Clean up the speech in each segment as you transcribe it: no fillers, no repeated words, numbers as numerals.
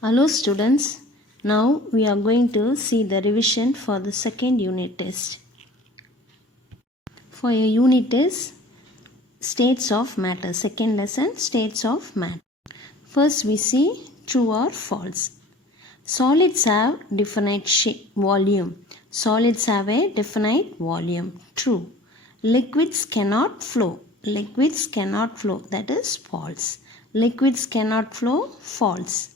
Hello students, now we are going to see the revision for the second unit test. For your unit test, states of matter, second lesson, states of matter. First we see true or false. Solids have definite volume. Solids have a definite volume. True. Liquids cannot flow. Liquids cannot flow. That is false. Liquids cannot flow. False.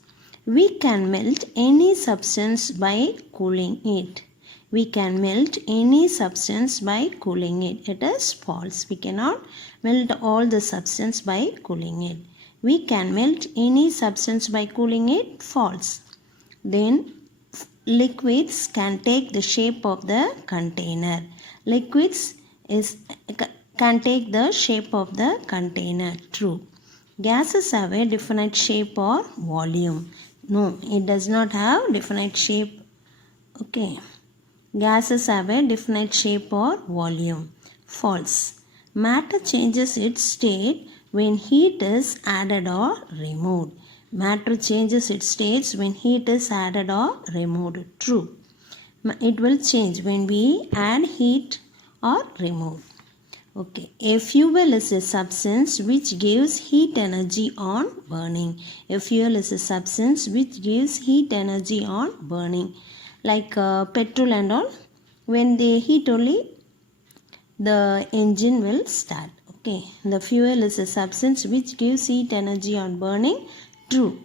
We can melt any substance by cooling it. We can melt any substance by cooling it. It is false. We cannot melt all the substance by cooling it. We can melt any substance by cooling it. False. Then liquids can take the shape of the container. Liquids can take the shape of the container. True. Gases have a definite shape or volume. No, it does not have definite shape. Okay. Gases have a definite shape or volume. False. Matter changes its state when heat is added or removed. Matter changes its states when heat is added or removed. True. It will change when we add heat or remove. Okay, a fuel is a substance which gives heat energy on burning. A fuel is a substance which gives heat energy on burning. Like petrol and all, when they heat only, the engine will start. Okay, the fuel is a substance which gives heat energy on burning. True.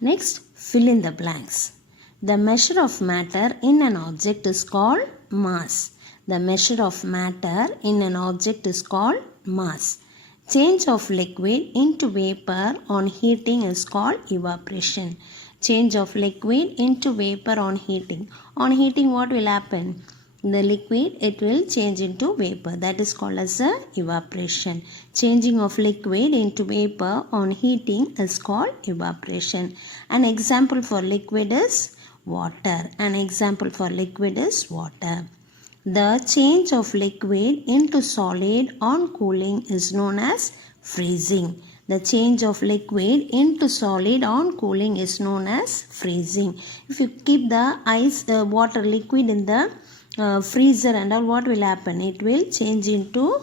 Next, fill in the blanks. The measure of matter in an object is called mass. The measure of matter in an object is called mass. Change of liquid into vapor on heating is called evaporation. Change of liquid into vapor on heating. On heating, what will happen? The liquid, it will change into vapor. That is called as evaporation. Changing of liquid into vapor on heating is called evaporation. An example for liquid is water. An example for liquid is water. The change of liquid into solid on cooling is known as freezing. The change of liquid into solid on cooling is known as freezing. If you keep the water liquid in the freezer and all, what will happen? It will change into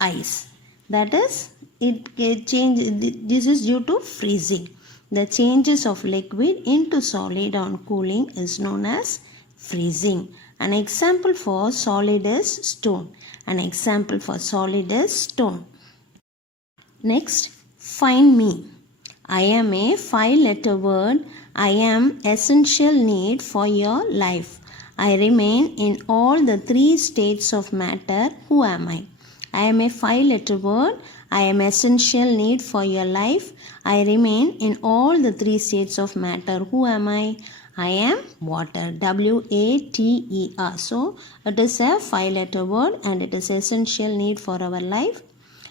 ice. That is, this is due to freezing. The changes of liquid into solid on cooling is known as freezing. An example for solid is stone. An example for solid is stone. Next, find me. I am a 5-letter word. I am essential need for your life. I remain in all the 3 states of matter. Who am I? I am a 5-letter word. I am essential need for your life. I remain in all the 3 states of matter. Who am I? I am water. W-A-T-E-R. So, it is a 5-letter word and it is essential need for our life.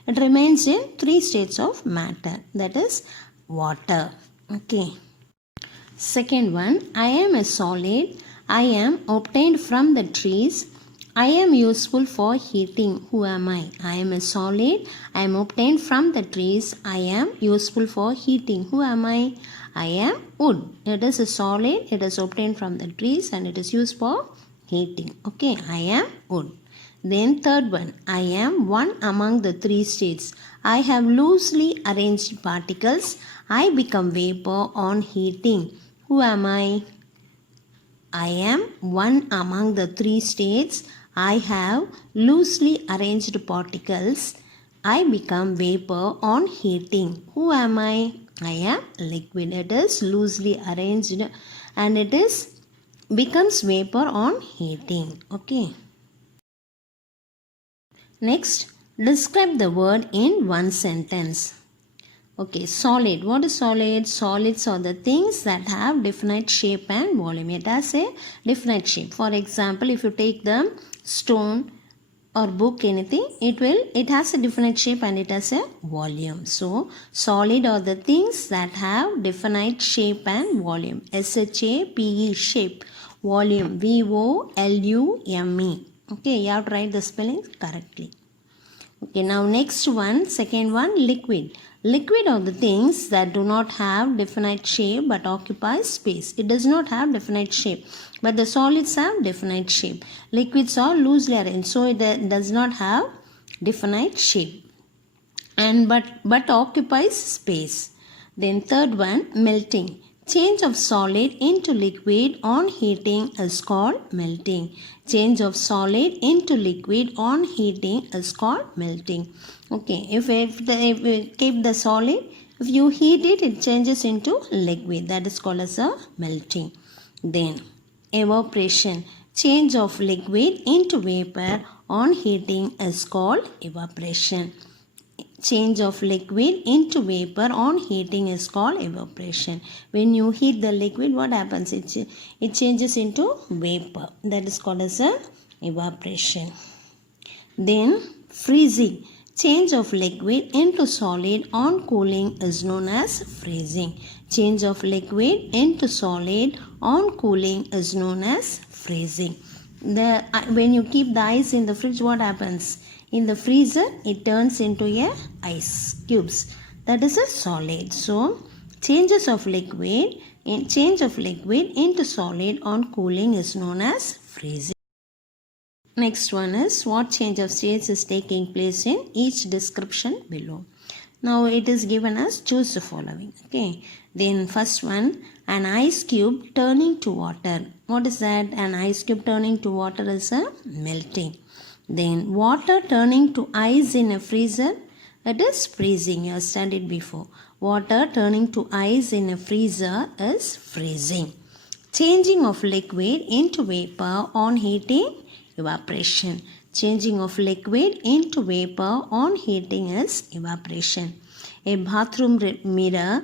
It remains in 3 states of matter. That is water. Okay. Second one, I am a solid. I am obtained from the trees. I am useful for heating. Who am I? I am a solid. I am obtained from the trees. I am useful for heating. Who am I? I am wood. It is a solid. It is obtained from the trees and it is used for heating. Okay, I am wood. Then third one, I am one among the 3 states. I have loosely arranged particles. I become vapor on heating. Who am I? I am one among the 3 states. I have loosely arranged particles. I become vapor on heating. Who am I? I am liquid. It is loosely arranged and it is becomes vapor on heating. Okay. Next, describe the word in one sentence. Okay, solid. What is solid? Solids are the things that have definite shape and volume. It has a definite shape. For example, if you take the stone or book, anything, it has a definite shape and it has a volume. So, solid are the things that have definite shape and volume. S-H-A-P-E, shape. Volume, V-O-L-U-M-E. Okay, you have to write the spelling correctly. Okay, now next one, second one, liquid. Liquid are the things that do not have definite shape but occupy space. It does not have definite shape, but the solids have definite shape. Liquids are loosely arranged, so it does not have definite shape and but occupies space. Then third one, melting. Change of solid into liquid on heating is called melting. Change of solid into liquid on heating is called melting. Okay, if we keep the solid, if you heat it, it changes into liquid. That is called as a melting. Then evaporation. Change of liquid into vapor on heating is called evaporation. Change of liquid into vapor on heating is called evaporation. When you heat the liquid, what happens? It changes into vapor. That is called as a evaporation. Then freezing. Change of liquid into solid on cooling is known as freezing. Change of liquid into solid on cooling is known as freezing. When you keep the ice in the fridge, what happens? In the freezer, it turns into a ice cubes. That is a solid. So, change of liquid into solid on cooling is known as freezing. Next one is what change of states is taking place in each description below. Now it is given as choose the following. Okay. Then first one, an ice cube turning to water. What is that? An ice cube turning to water is a melting. Then water turning to ice in a freezer, it is freezing. You have studied before. Water turning to ice in a freezer is freezing. Changing of liquid into vapor on heating, evaporation. Changing of liquid into vapor on heating is evaporation. A bathroom mirror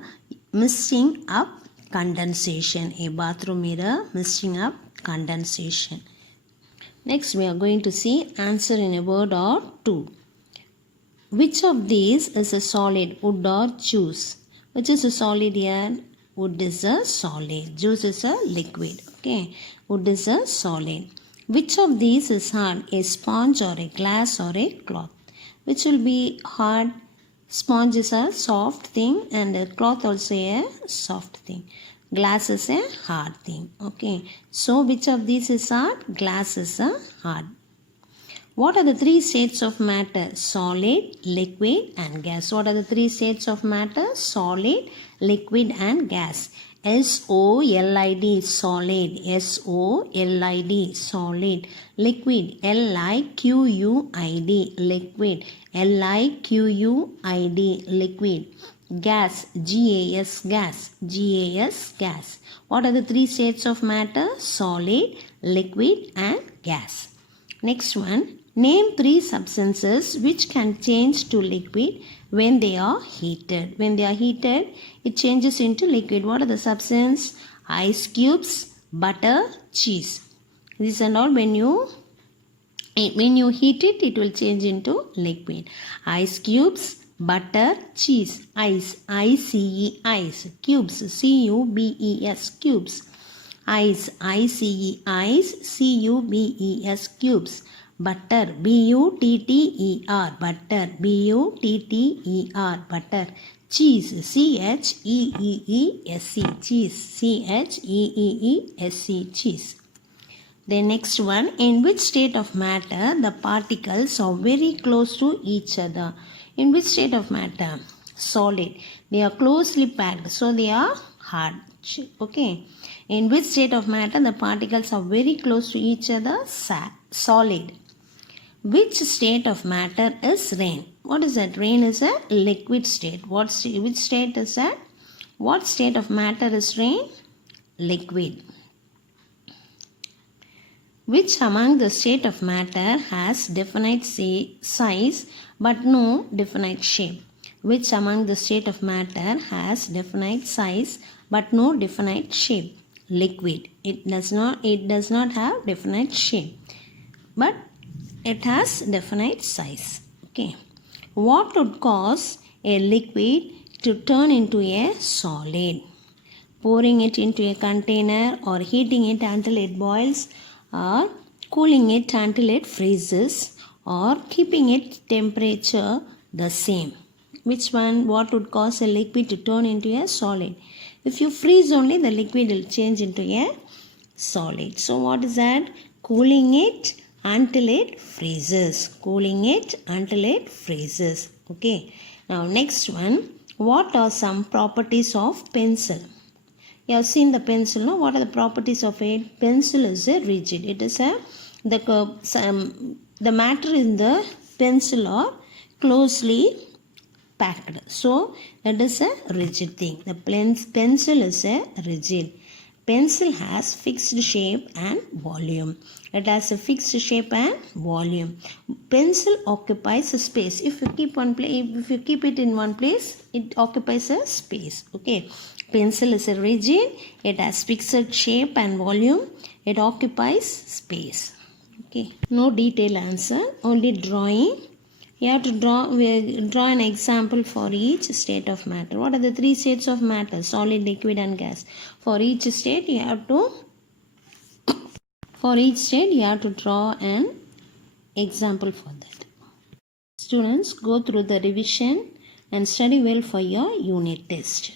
misting up condensation. A bathroom mirror misting up condensation. Next, we are going to see answer in a word or two. Which of these is a solid, wood or juice? Which is a solid here? Wood is a solid. Juice is a liquid. Okay. Wood is a solid. Which of these is hard? A sponge or a glass or a cloth? Which will be hard? Sponge is a soft thing and a cloth also a soft thing. Glass is a hard thing. Okay. So which of these is hard? Glass is a hard. What are the three states of matter? Solid, liquid and gas. What are the three states of matter? Solid, liquid and gas. S-O-L-I-D, solid. S-O-L-I-D, solid. Liquid, L-I-Q-U-I-D, liquid. L-I-Q-U-I-D, liquid. Gas, G-A-S, gas. G-A-S, gas. What are the three states of matter? Solid, liquid and gas. Next one, name three substances which can change to liquid when they are heated. When they are heated, it changes into liquid. What are the substances? Ice cubes, butter, cheese. These and all when you heat it, it will change into liquid. Ice cubes, butter, cheese, ice, I-C-E, ice, cubes, C-U-B-E-S, cubes, ice, I-C-E, ice, C-U-B-E-S, cubes, butter, B-U-T-T-E-R, butter, B-U-T-T-E-R, butter, cheese, C-H-E-E-E-S-E, cheese, C-H-E-E-E-S-E, cheese. The next one, in which state of matter the particles are very close to each other? In which state of matter? Solid. They are closely packed, so they are hard. Okay. In which state of matter the particles are very close to each other? Solid. Which state of matter is rain? What is that? Rain is a liquid state. Which state is that? What state of matter is rain? Liquid. Which among the state of matter has definite size but no definite shape? Which among the state of matter has definite size but no definite shape? Liquid. It does not have definite shape, but it has definite size. Okay. What would cause a liquid to turn into a solid? Pouring it into a container or heating it until it boils, or cooling it until it freezes, or keeping its temperature the same. Which one? What would cause a liquid to turn into a solid? If you freeze only, the liquid will change into a solid. So what is that? Cooling it until it freezes. Cooling it until it freezes. Okay. Now next one. What are some properties of pencil? You have seen the pencil, no? What are the properties of it? Pencil is a rigid. It is the matter in the pencil are closely packed. So that is a rigid thing. The pencil is a rigid. Pencil has fixed shape and volume. It has a fixed shape and volume. Pencil occupies a space. If you keep it in one place, it occupies a space. Okay. Pencil is a rigid. It has fixed shape and volume. It occupies space. Okay. No detailed answer. Only drawing. You have to draw an example for each state of matter. What are the three states of matter? Solid, liquid and gas. For each state you have to draw an example for that. Students, go through the revision and study well for your unit test.